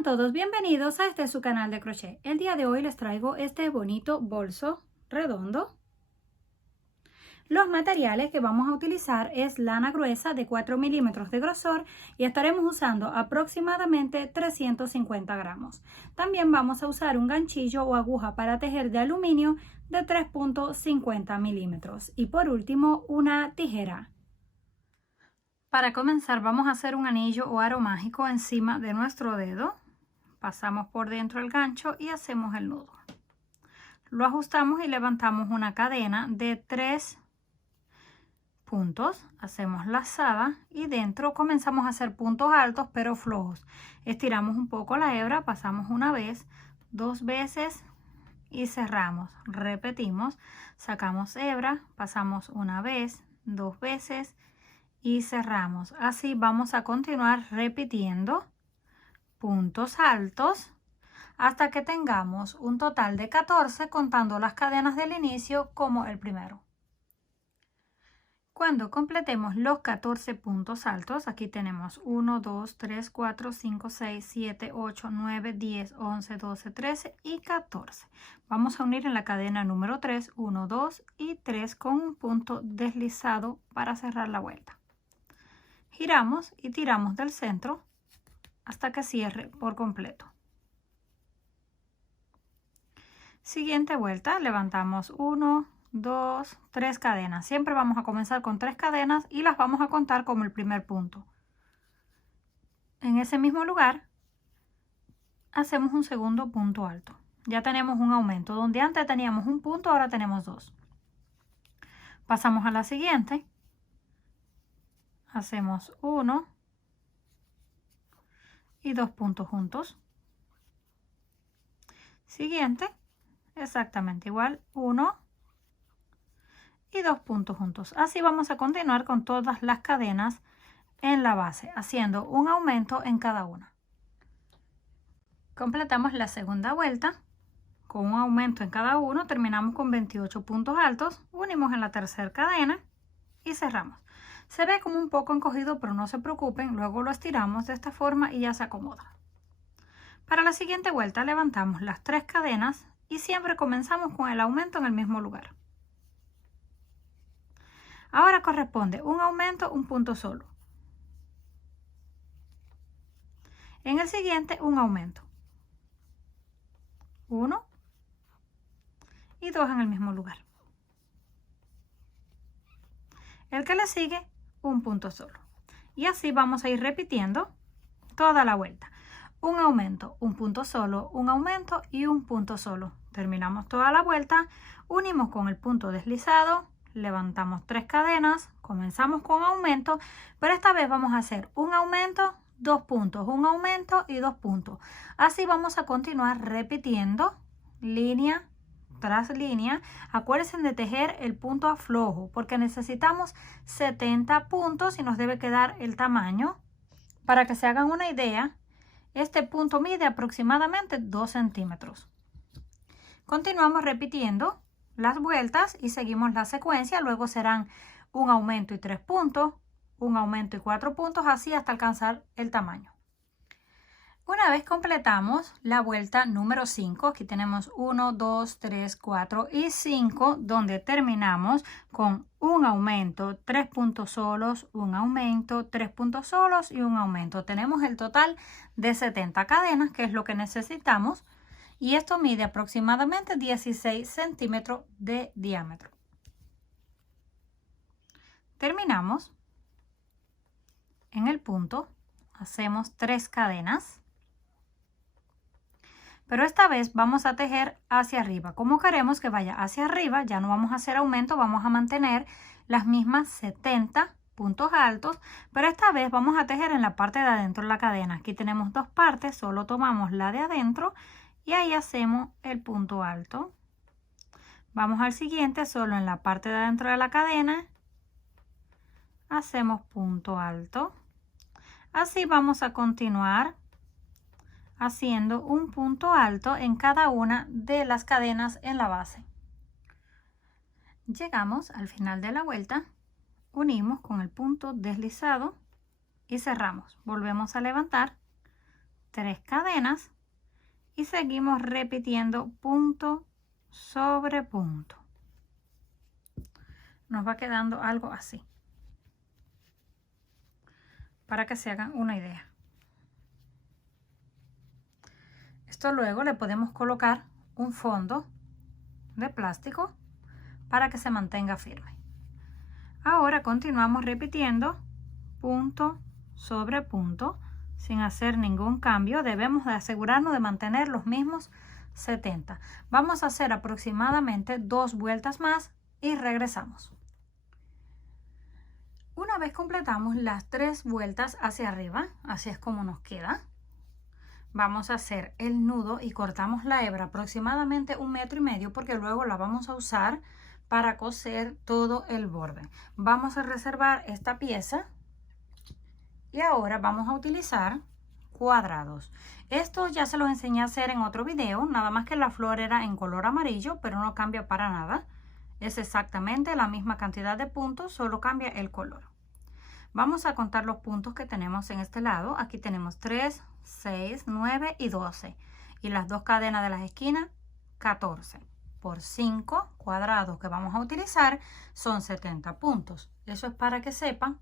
Sean todos bienvenidos a este su canal de crochet. El día de hoy les traigo este bonito bolso redondo. Los materiales que vamos a utilizar es lana gruesa de 4 milímetros de grosor y estaremos usando aproximadamente 350 gramos. También vamos a usar un ganchillo o aguja para tejer de aluminio de 3.50 milímetros y por último una tijera. Para comenzar vamos a hacer un anillo o aro mágico encima de nuestro dedo. Pasamos por dentro el gancho y hacemos el nudo. Lo ajustamos y levantamos una cadena de 3 puntos. Hacemos lazada y dentro comenzamos a hacer puntos altos pero flojos. Estiramos un poco la hebra, pasamos una vez, 2 veces y cerramos. Repetimos, sacamos hebra, pasamos una vez, 2 veces y cerramos. Así vamos a continuar repitiendo puntos altos hasta que tengamos un total de 14 contando las cadenas del inicio como el primero. Cuando completemos los 14 puntos altos, aquí tenemos 1, 2, 3, 4, 5, 6, 7, 8, 9, 10, 11, 12, 13 y 14. Vamos a unir en la cadena número 3, 1, 2 y 3 con un punto deslizado para cerrar la vuelta. Giramos y tiramos del centro hasta que cierre por completo. Siguiente vuelta, levantamos 1, 2, 3 cadenas. Siempre vamos a comenzar con 3 cadenas y las vamos a contar como el primer punto. En ese mismo lugar hacemos un segundo punto alto. Ya tenemos un aumento. Donde antes teníamos un punto, ahora tenemos 2. Pasamos a la siguiente. Hacemos 1 y 2 puntos juntos. Siguiente, exactamente igual, 1 y 2 puntos juntos. Así vamos a continuar con todas las cadenas en la base, haciendo un aumento en cada una. Completamos la segunda vuelta con un aumento en cada uno, terminamos con 28 puntos altos, unimos en la tercera cadena y cerramos. Se ve como un poco encogido, pero no se preocupen, luego lo estiramos de esta forma y ya se acomoda. Para la siguiente vuelta levantamos las 3 cadenas y siempre comenzamos con el aumento en el mismo lugar. Ahora corresponde un aumento, un punto solo. En el siguiente un aumento. 1 y 2 en el mismo lugar. El que le sigue, un punto solo. Y así vamos a ir repitiendo toda la vuelta. Un aumento, un punto solo, un aumento y un punto solo. Terminamos toda la vuelta, unimos con el punto deslizado, levantamos 3 cadenas, comenzamos con aumento, pero esta vez vamos a hacer un aumento, 2 puntos, un aumento y 2 puntos. Así vamos a continuar repitiendo línea tras línea. Acuérdense de tejer el punto a flojo porque necesitamos 70 puntos y nos debe quedar el tamaño. Para que se hagan una idea, este punto mide aproximadamente 2 centímetros. Continuamos repitiendo las vueltas y seguimos la secuencia. Luego serán un aumento y 3 puntos, un aumento y 4 puntos, así hasta alcanzar el tamaño. Una vez completamos la vuelta número 5, aquí tenemos 1, 2, 3, 4 y 5, donde terminamos con un aumento, 3 puntos solos, un aumento, 3 puntos solos y un aumento. Tenemos el total de 70 cadenas, que es lo que necesitamos, y esto mide aproximadamente 16 centímetros de diámetro. Terminamos en el punto, hacemos 3 cadenas. Pero esta vez vamos a tejer hacia arriba. Como queremos que vaya hacia arriba, ya no vamos a hacer aumento, vamos a mantener las mismas 70 puntos altos, pero esta vez vamos a tejer en la parte de adentro de la cadena. Aquí tenemos 2 partes, solo tomamos la de adentro y ahí hacemos el punto alto. Vamos al siguiente, solo en la parte de adentro de la cadena, hacemos punto alto. Así vamos a continuar haciendo un punto alto en cada una de las cadenas en la base. Llegamos al final de la vuelta, unimos con el punto deslizado y cerramos. Volvemos a levantar 3 cadenas y seguimos repitiendo punto sobre punto. Nos va quedando algo así, para que se hagan una idea. Esto luego le podemos colocar un fondo de plástico para que se mantenga firme. Ahora continuamos repitiendo punto sobre punto sin hacer ningún cambio. Debemos de asegurarnos de mantener los mismos 70. Vamos a hacer aproximadamente 2 vueltas más y regresamos. Una vez completamos las 3 vueltas hacia arriba, así es como nos queda, vamos a hacer el nudo y cortamos la hebra aproximadamente 1,5 metros porque luego la vamos a usar para coser todo el borde. Vamos a reservar esta pieza y ahora vamos a utilizar cuadrados. Esto ya se los enseñé a hacer en otro video, nada más que la flor era en color amarillo, pero no cambia para nada. Es exactamente la misma cantidad de puntos, solo cambia el color. Vamos a contar los puntos que tenemos en este lado. Aquí tenemos 3, 6, 9 y 12. Y las 2 cadenas de las esquinas, 14. Por 5 cuadrados que vamos a utilizar son 70 puntos. Eso es para que sepan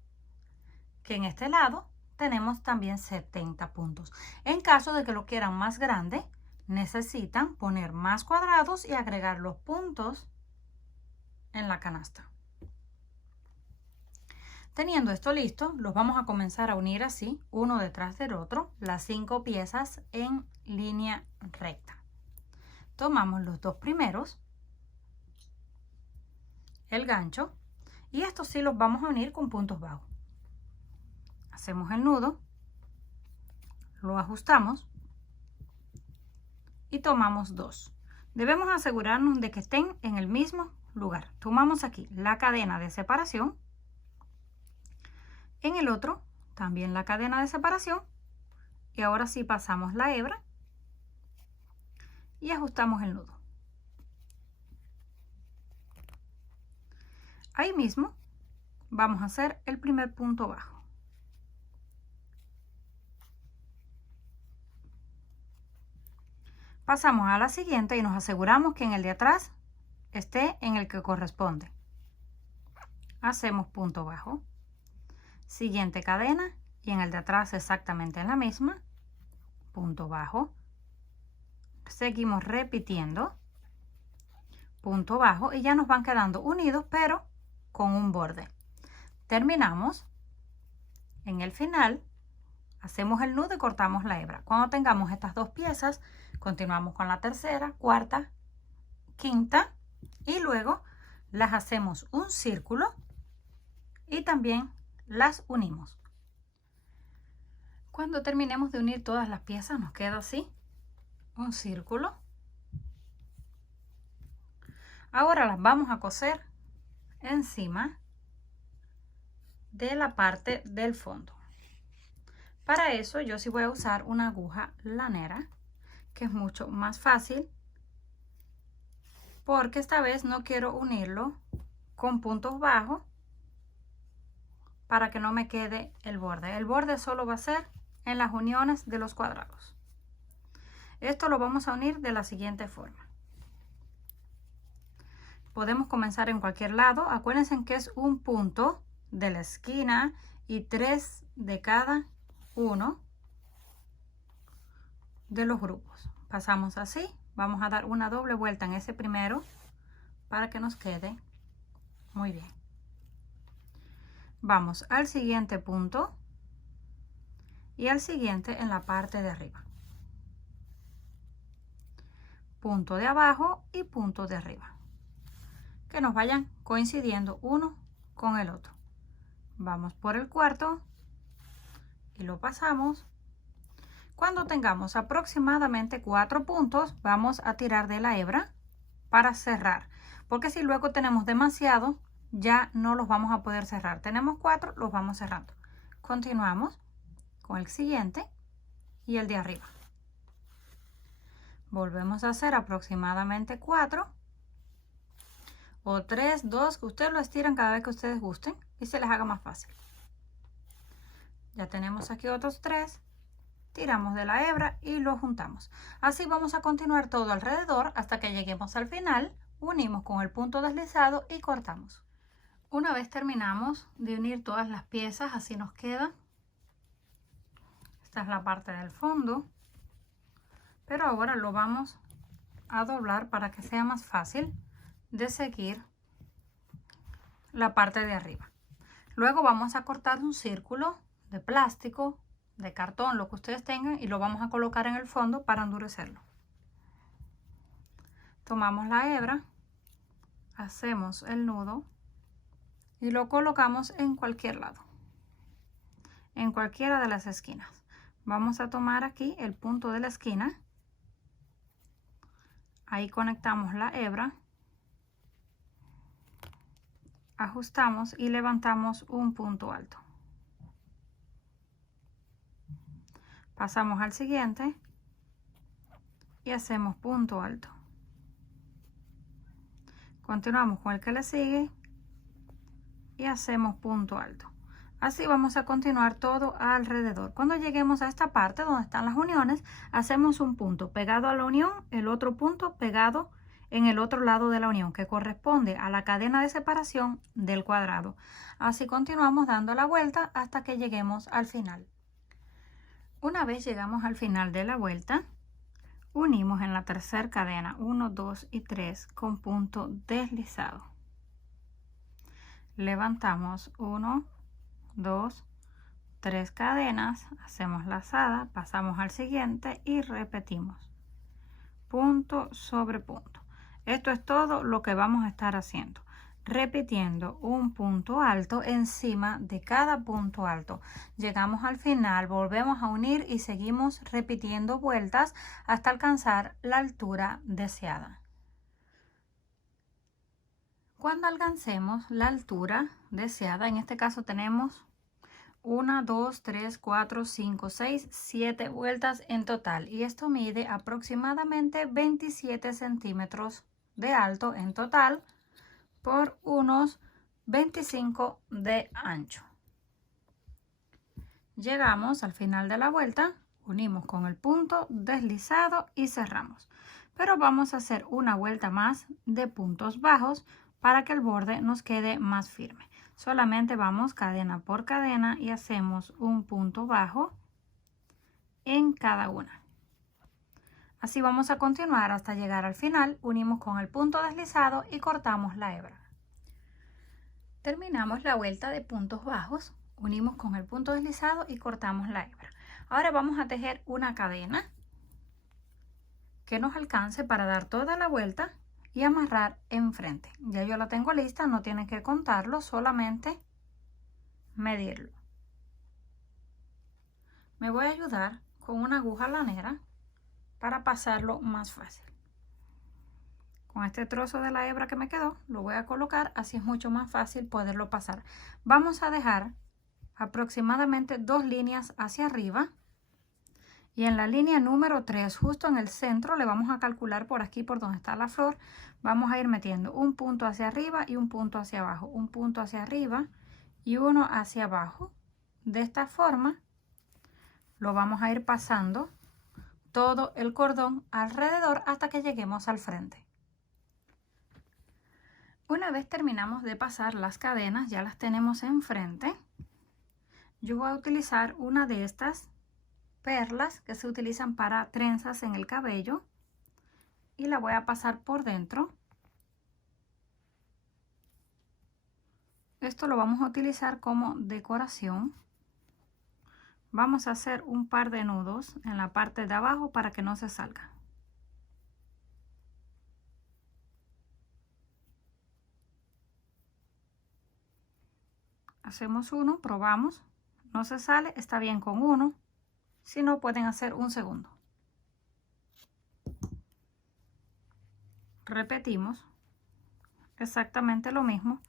que en este lado tenemos también 70 puntos. En caso de que lo quieran más grande, necesitan poner más cuadrados y agregar los puntos en la canasta. Teniendo esto listo, los vamos a comenzar a unir así, uno detrás del otro, las 5 piezas en línea recta. Tomamos los 2 primeros, el gancho, y estos sí los vamos a unir con puntos bajos. Hacemos el nudo, lo ajustamos y tomamos 2. Debemos asegurarnos de que estén en el mismo lugar. Tomamos aquí la cadena de separación, en el otro también la cadena de separación, y ahora sí pasamos la hebra y ajustamos el nudo. Ahí mismo vamos a hacer el primer punto bajo. Pasamos a la siguiente y nos aseguramos que en el de atrás esté en el que corresponde. Hacemos punto bajo, siguiente cadena y en el de atrás exactamente en la misma, punto bajo. Seguimos repitiendo, punto bajo, y ya nos van quedando unidos pero con un borde. Terminamos. En el final hacemos el nudo y cortamos la hebra. Cuando tengamos estas 2 piezas, continuamos con la tercera, cuarta, quinta y luego las hacemos un círculo y también las unimos. Cuando terminemos de unir todas las piezas nos queda así un círculo. Ahora las vamos a coser encima de la parte del fondo. Para eso yo sí voy a usar una aguja lanera, que es mucho más fácil, porque esta vez no quiero unirlo con puntos bajos para que no me quede el borde. El borde solo va a ser en las uniones de los cuadrados. Esto lo vamos a unir de la siguiente forma. Podemos comenzar en cualquier lado. Acuérdense que es un punto de la esquina y 3 de cada uno de los grupos. Pasamos así. Vamos a dar una doble vuelta en ese primero para que nos quede muy bien. Vamos al siguiente punto y al siguiente en la parte de arriba. Punto de abajo y punto de arriba. Que nos vayan coincidiendo uno con el otro. Vamos por el cuarto y lo pasamos. Cuando tengamos aproximadamente 4 puntos, vamos a tirar de la hebra para cerrar. Porque si luego tenemos demasiado, ya no los vamos a poder cerrar. Tenemos 4, los vamos cerrando. Continuamos con el siguiente y el de arriba. Volvemos a hacer aproximadamente 4 o 3, 2, que ustedes lo estiran cada vez que ustedes gusten y se les haga más fácil. Ya tenemos aquí otros 3 tiramos de la hebra y lo juntamos. Así vamos a continuar todo alrededor hasta que lleguemos al final. Unimos con el punto deslizado y cortamos. Una vez terminamos de unir todas las piezas, así nos queda. Esta es la parte del fondo, pero ahora lo vamos a doblar para que sea más fácil de seguir la parte de arriba. Luego vamos a cortar un círculo de plástico, de cartón, lo que ustedes tengan, y lo vamos a colocar en el fondo para endurecerlo. Tomamos la hebra, hacemos el nudo y lo colocamos en cualquier lado, en cualquiera de las esquinas. Vamos a tomar aquí el punto de la esquina, ahí conectamos la hebra, ajustamos y levantamos un punto alto. Pasamos al siguiente y hacemos punto alto. Continuamos con el que le sigue y hacemos punto alto. Así vamos a continuar todo alrededor. Cuando lleguemos a esta parte donde están las uniones, hacemos un punto pegado a la unión, el otro punto pegado en el otro lado de la unión, que corresponde a la cadena de separación del cuadrado. Así continuamos dando la vuelta hasta que lleguemos al final. Una vez llegamos al final de la vuelta, unimos en la tercera cadena 1, 2 y 3 con punto deslizado. Levantamos 1, 2, 3 cadenas, hacemos lazada, pasamos al siguiente y repetimos punto sobre punto. Esto es todo lo que vamos a estar haciendo, repitiendo un punto alto encima de cada punto alto. Llegamos al final, volvemos a unir y seguimos repitiendo vueltas hasta alcanzar la altura deseada. Cuando alcancemos la altura deseada, en este caso tenemos 1, 2, 3, 4, 5, 6, 7 vueltas en total, y esto mide aproximadamente 27 centímetros de alto en total por unos 25 de ancho. Llegamos al final de la vuelta, unimos con el punto deslizado y cerramos, pero vamos a hacer una vuelta más de puntos bajos para que el borde nos quede más firme. Solamente vamos cadena por cadena y hacemos un punto bajo en cada una. Así vamos a continuar hasta llegar al final. Unimos con el punto deslizado y cortamos la hebra. Terminamos la vuelta de puntos bajos, unimos con el punto deslizado y cortamos la hebra. Ahora vamos a tejer una cadena que nos alcance para dar toda la vuelta y amarrar enfrente. Ya yo la tengo lista, no tienen que contarlo, solamente medirlo. Me voy a ayudar con una aguja lanera para pasarlo más fácil. Con este trozo de la hebra que me quedó, lo voy a colocar, así es mucho más fácil poderlo pasar. Vamos a dejar aproximadamente 2 líneas hacia arriba. Y en la línea número 3, justo en el centro, le vamos a calcular por aquí, por donde está la flor, vamos a ir metiendo un punto hacia arriba y un punto hacia abajo, un punto hacia arriba y uno hacia abajo. De esta forma, lo vamos a ir pasando todo el cordón alrededor hasta que lleguemos al frente. Una vez terminamos de pasar las cadenas, ya las tenemos enfrente. Yo voy a utilizar una de estas perlas que se utilizan para trenzas en el cabello y la voy a pasar por dentro. Esto lo vamos a utilizar como decoración. Vamos a hacer un par de nudos en la parte de abajo para que no se salga. Hacemos uno, probamos, no se sale, está bien con uno. Si no, pueden hacer un segundo. Repetimos exactamente lo mismo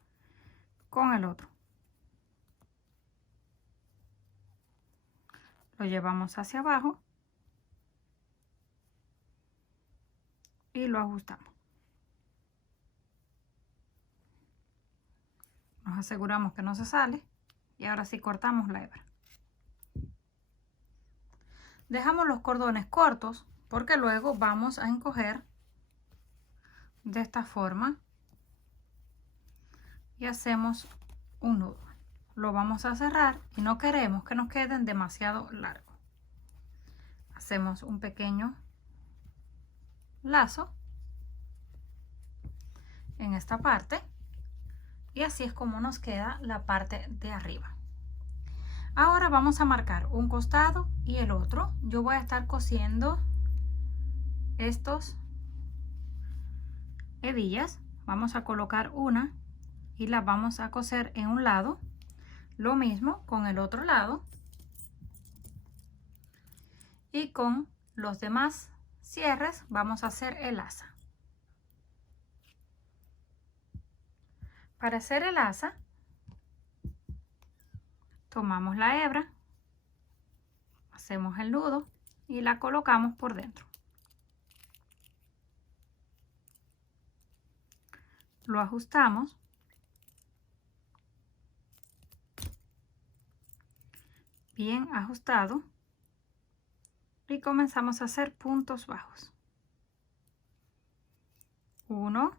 con el otro. Lo llevamos hacia abajo y lo ajustamos. Nos aseguramos que no se sale y ahora sí cortamos la hebra. Dejamos los cordones cortos porque luego vamos a encoger de esta forma y hacemos un nudo. Lo vamos a cerrar y no queremos que nos queden demasiado largos. Hacemos un pequeño lazo en esta parte y así es como nos queda la parte de arriba. Ahora vamos a marcar un costado y el otro. Yo voy a estar cosiendo estos hebillas. Vamos a colocar una y la vamos a coser en un lado. Lo mismo con el otro lado. Y con los demás cierres vamos a hacer el asa. Para hacer el asa, tomamos la hebra, hacemos el nudo y la colocamos por dentro. Lo ajustamos. Bien ajustado. Y comenzamos a hacer puntos bajos. 1,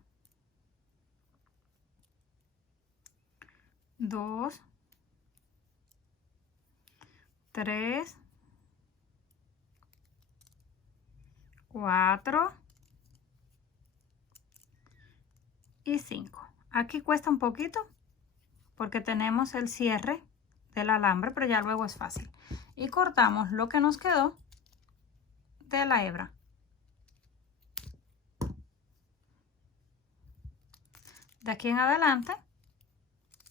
2, 3, 4 y 5. Aquí cuesta un poquito porque tenemos el cierre del alambre, pero ya luego es fácil. Y cortamos lo que nos quedó de la hebra. De aquí en adelante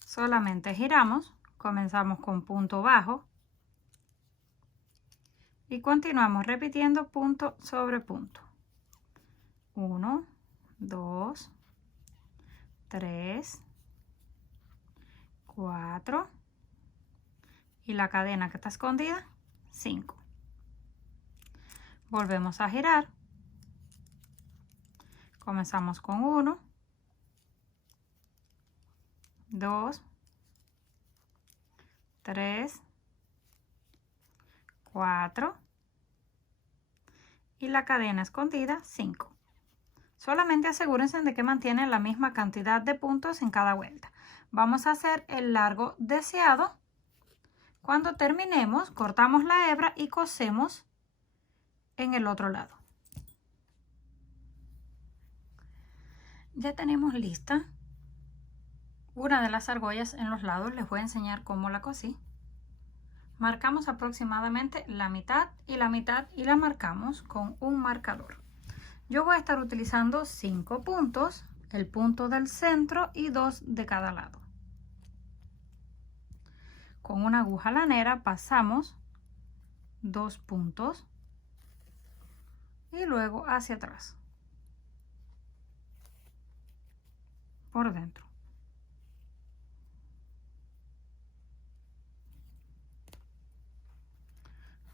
solamente giramos, comenzamos con punto bajo y continuamos repitiendo punto sobre punto. 1, 2, 3, 4 y la cadena que está escondida, 5. Volvemos a girar. Comenzamos con 1, 2, 3, 4 y la cadena escondida, 5. Solamente asegúrense de que mantienen la misma cantidad de puntos en cada vuelta. Vamos a hacer el largo deseado. Cuando terminemos, cortamos la hebra y cosemos en el otro lado. Ya tenemos lista una de las argollas en los lados. Les voy a enseñar cómo la cosí. Marcamos aproximadamente la mitad y la marcamos con un marcador. Yo voy a estar utilizando 5 puntos, el punto del centro y 2 de cada lado. Con una aguja lanera pasamos 2 puntos y luego hacia atrás, por dentro.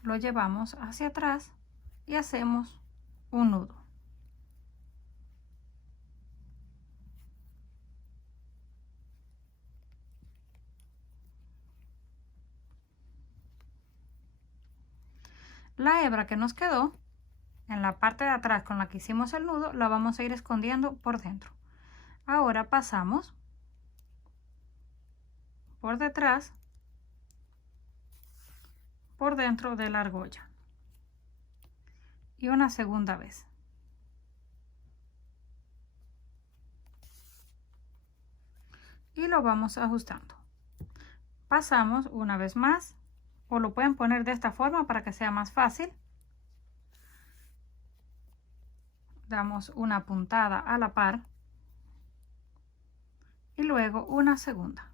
Lo llevamos hacia atrás y hacemos un nudo. La hebra que nos quedó en la parte de atrás con la que hicimos el nudo la vamos a ir escondiendo por dentro. Ahora pasamos por detrás, por dentro de la argolla y una segunda vez. Y lo vamos ajustando. Pasamos una vez más, o lo pueden poner de esta forma para que sea más fácil. Damos una puntada a la par y luego una segunda.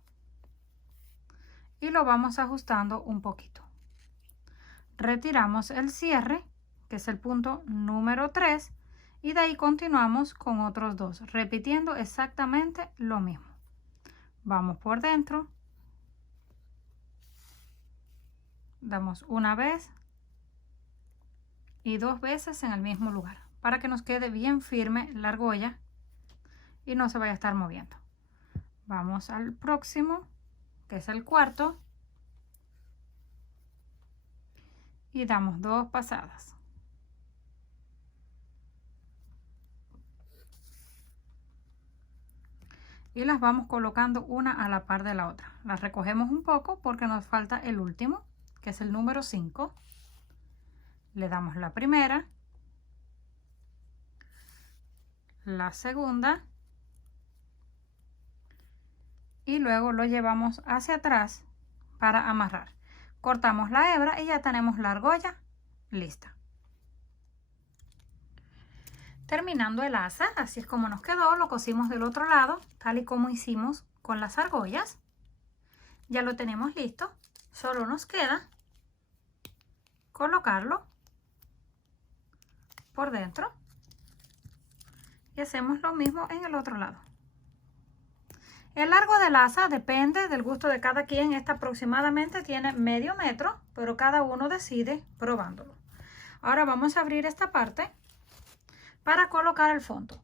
Y lo vamos ajustando un poquito. Retiramos el cierre, que es el punto número 3, y de ahí continuamos con otros 2, repitiendo exactamente lo mismo. Vamos por dentro, damos una vez y 2 veces en el mismo lugar, para que nos quede bien firme la argolla y no se vaya a estar moviendo. Vamos al próximo, que es el cuarto, y damos 2 pasadas. Y las vamos colocando una a la par de la otra. Las recogemos un poco porque nos falta el último, que es el número 5. Le damos la primera, la segunda y luego lo llevamos hacia atrás para amarrar. Cortamos la hebra y ya tenemos la argolla lista. Terminando el asa, así es como nos quedó, lo cosimos del otro lado, tal y como hicimos con las argollas. Ya lo tenemos listo, solo nos queda colocarlo por dentro y hacemos lo mismo en el otro lado. El largo del asa depende del gusto de cada quien. Esta aproximadamente tiene medio metro, pero cada uno decide probándolo. Ahora vamos a abrir esta parte para colocar el fondo.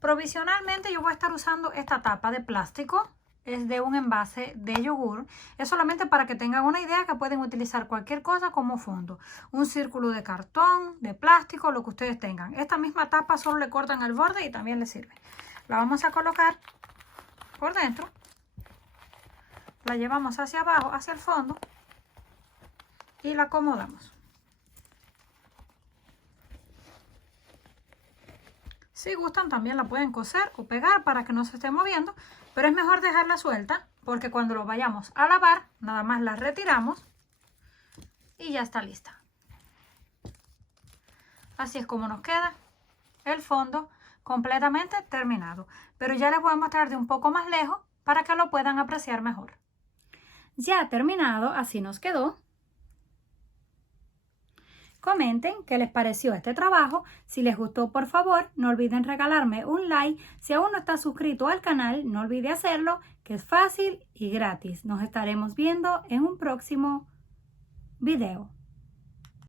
Provisionalmente yo voy a estar usando esta tapa de plástico. Es de un envase de yogur. Es solamente para que tengan una idea que pueden utilizar cualquier cosa como fondo. Un círculo de cartón, de plástico, lo que ustedes tengan. Esta misma tapa solo le cortan el borde y también le sirve. La vamos a colocar por dentro. La llevamos hacia abajo, hacia el fondo. Y la acomodamos. Si gustan también la pueden coser o pegar para que no se esté moviendo, pero es mejor dejarla suelta porque cuando lo vayamos a lavar nada más la retiramos y ya está lista. Así es como nos queda el fondo completamente terminado, pero ya les voy a mostrar de un poco más lejos para que lo puedan apreciar mejor. Ya terminado, así nos quedó. Comenten qué les pareció este trabajo. Si les gustó, por favor, no olviden regalarme un like. Si aún no estás suscrito al canal, no olvide hacerlo, que es fácil y gratis. Nos estaremos viendo en un próximo video.